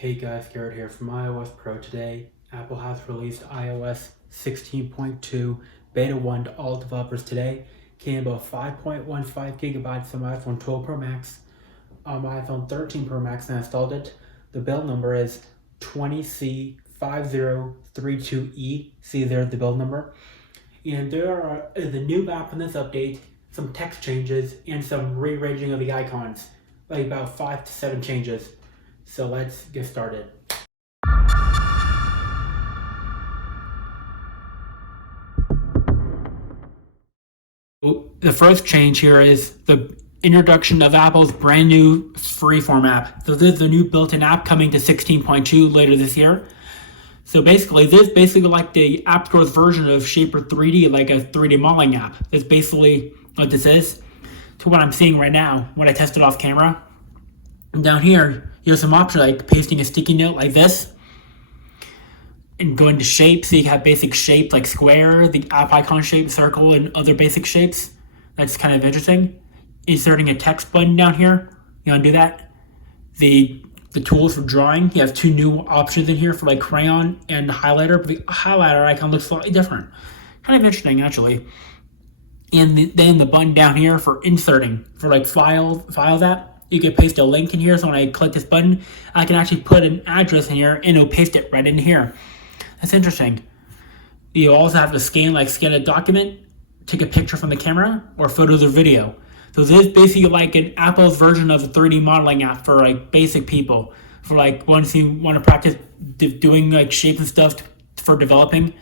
Hey guys, Garrett here from iOS Pro. Today, Apple has released iOS 16.2 Beta 1 to all developers today. Came about 5.15 gigabytes on my iPhone 12 Pro Max. On my iPhone 13 Pro Max, and I installed it. The build number is 20C5032E. See there's the build number. And there are the new app in this update, some text changes, and some rearranging of the icons. Like about 5 to 7 changes. So let's get started. The first change here is the introduction of Apple's brand new Freeform app. So this is the new built-in app coming to 16.2 later this year. So basically, this is basically like the App Store's version of Shaper 3D, like a 3D modeling app. That's basically what this is. To what I'm seeing right now when I test it off camera. And down here, you have some options like pasting a sticky note like this. And going to shapes, so you have basic shapes like square, the app icon shape, circle, and other basic shapes. That's kind of interesting. Inserting a text button down here, you want to do that. The tools for drawing, you have two new options in here for like crayon and highlighter, but the highlighter icon looks slightly different. Kind of interesting actually. And then the button down here for inserting, for like files app. You can paste a link in here, so when I click this button, I can actually put an address in here and it'll paste it right in here. That's interesting. You also have to scan a document, take a picture from the camera, or photos or video. So this is basically like an Apple's version of a 3D modeling app for like basic people. For like once you want to practice doing like shapes and stuff for developing.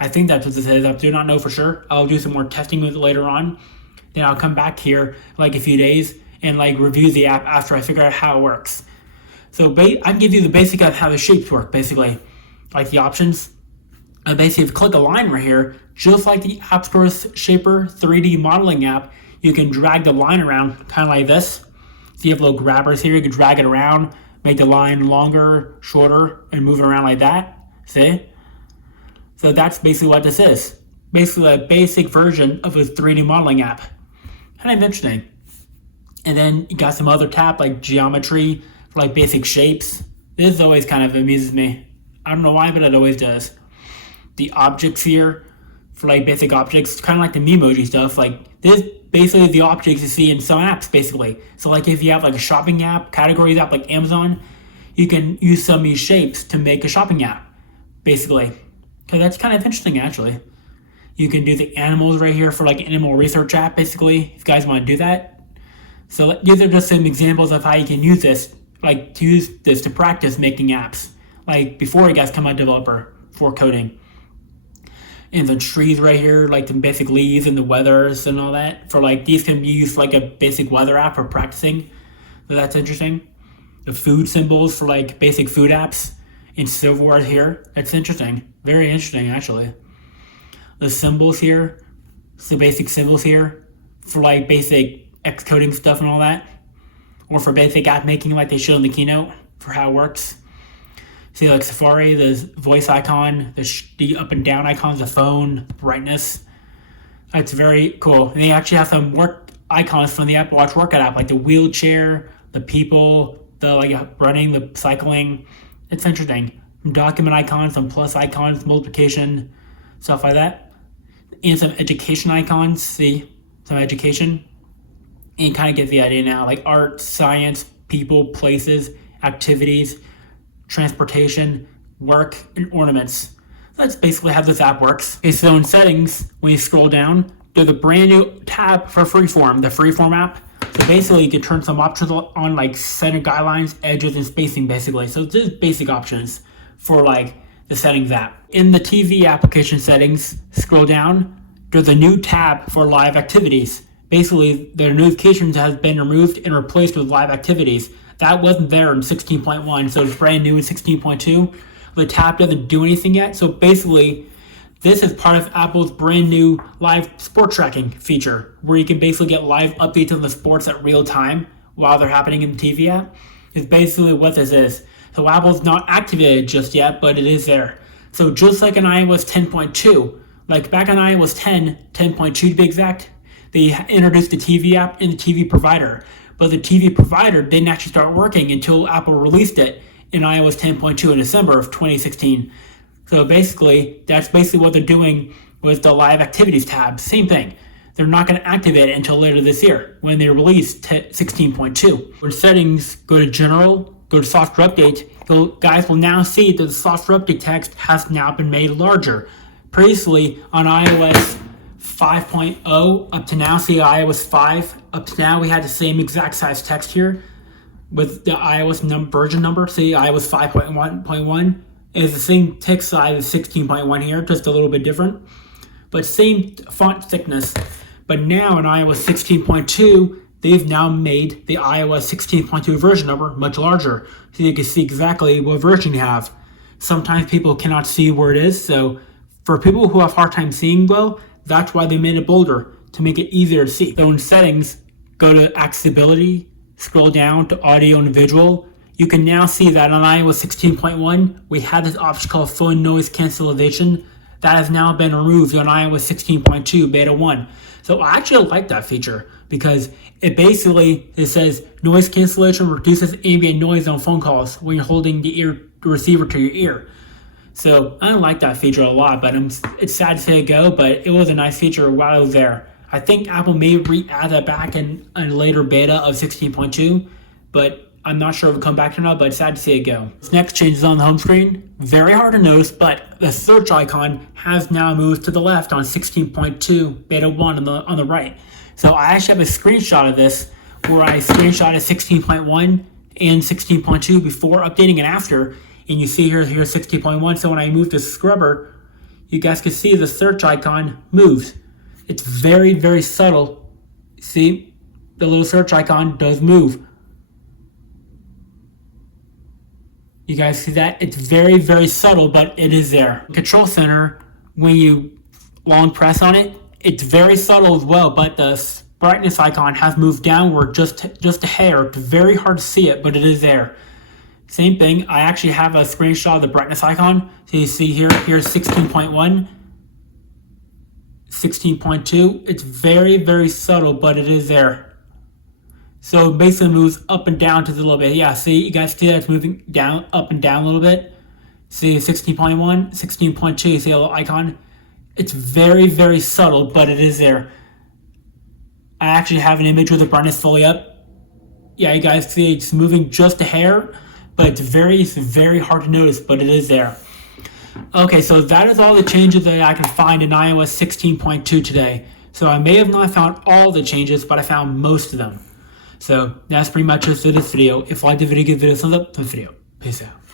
I think that's what this is. I do not know for sure. I'll do some more testing with it later on. Then I'll come back here like a few days and like review the app after I figure out how it works. So I can give you the basic of how the shapes work, basically, like the options. And basically, if you click a line right here, just like the App Store's Shaper 3D modeling app, you can drag the line around kind of like this. So you have little grabbers here, you can drag it around, make the line longer, shorter, and move it around like that. See? So that's basically what this is. Basically a basic version of a 3D modeling app. Kind of interesting. And then you got some other tab like geometry for like basic shapes. This always kind of amuses me. I don't know why, but it always does. The objects here for like basic objects, kind of like the Memoji stuff. Like this basically the objects you see in some apps basically. So like if you have like a shopping app, categories app like Amazon, you can use some of these shapes to make a shopping app, basically. Okay, that's kind of interesting actually. You can do the animals right here for like animal research app basically, if you guys want to do that. So these are just some examples of how you can use this, like to use this to practice making apps, like before you guys become a developer for coding. And the trees right here, like the basic leaves and the weathers and all that, for like these can be used like a basic weather app for practicing. So that's interesting. The food symbols for like basic food apps and silverware here. That's interesting. Very interesting actually. The symbols here, so basic symbols here for like basic Xcoding stuff and all that, or for basic app making like they showed in the keynote for how it works. See like Safari, the voice icon, the up and down icons, the phone, brightness. That's very cool. And they actually have some work icons from the Apple Watch workout app, like the wheelchair, the people, the like running, the cycling. It's interesting. Some document icons, some plus icons, multiplication, stuff like that. And some education icons, see, some education. And kind of get the idea now, like art, science, people, places, activities, transportation, work, and ornaments. That's basically how this app works. Okay, so in settings, when you scroll down, there's a brand new tab for Freeform, the Freeform app. So basically you can turn some options on like center guidelines, edges, and spacing basically. So this is basic options for like the settings app. In the TV application settings, scroll down, there's a new tab for live activities. Basically, the notifications has been removed and replaced with live activities. That wasn't there in 16.1, so it's brand new in 16.2. The tab doesn't do anything yet, so basically, this is part of Apple's brand new live sports tracking feature, where you can basically get live updates of the sports at real time while they're happening in the TV app. Is basically what this is. So Apple's not activated just yet, but it is there. So just like in iOS 10.2, like back on iOS 10.2 to be exact, they introduced the TV app and the TV provider, but the TV provider didn't actually start working until Apple released it in iOS 10.2 in December of 2016. So basically, that's basically what they're doing with the Live Activities tab. Same thing. They're not going to activate it until later this year when they release 16.2. For settings, go to General, go to Software Update. You guys will now see that the Software Update text has now been made larger. Previously, on iOS 5.0 up to now, see iOS 5 up to now, we had the same exact size text here with the iOS version number. See iOS 5.1.1 is the same text size as 16.1 here, just a little bit different, but same font thickness. But now in iOS 16.2, they've now made the iOS 16.2 version number much larger, so you can see exactly what version you have. Sometimes people cannot see where it is, so for people who have a hard time seeing well, that's why they made it bolder, to make it easier to see. So in settings, go to accessibility, scroll down to audio and visual. You can now see that on iOS 16.1, we had this option called phone noise cancellation. That has now been removed on iOS 16.2 beta 1. So I actually like that feature because it says noise cancellation reduces ambient noise on phone calls when you're holding the receiver to your ear. So I like that feature a lot, but it's sad to say it go, but it was a nice feature while it was there. I think Apple may re-add that back in a later beta of 16.2, but I'm not sure if it'll come back or not, but it's sad to see it go. This next change is on the home screen. Very hard to notice, but the search icon has now moved to the left on 16.2 beta 1 on the right. So I actually have a screenshot of this where I screenshotted 16.1 and 16.2 before updating and after. And you see here's 16.1. So when I move the scrubber, you guys can see the search icon moves. It's very, very subtle. See, the little search icon does move. You guys see that? It's very, very subtle, but it is there. Control Center, when you long press on it, it's very subtle as well, but the brightness icon has moved downward just a hair. It's very hard to see it, but it is there. Same thing, I actually have a screenshot of the brightness icon. So you see here's 16.1, 16.2. It's very, very subtle, but it is there. So it basically moves up and down just a little bit. Yeah, see, you guys see that it's moving down, up and down a little bit. See 16.1, 16.2, you see a little icon? It's very, very subtle, but it is there. I actually have an image with the brightness fully up. Yeah, you guys see it's moving just a hair, but it's very hard to notice, but it is there. Okay, so that is all the changes that I can find in iOS 16.2 today. So I may have not found all the changes, but I found most of them. So that's pretty much it for this video. If you liked the video, give it a thumbs up for the video. Peace out.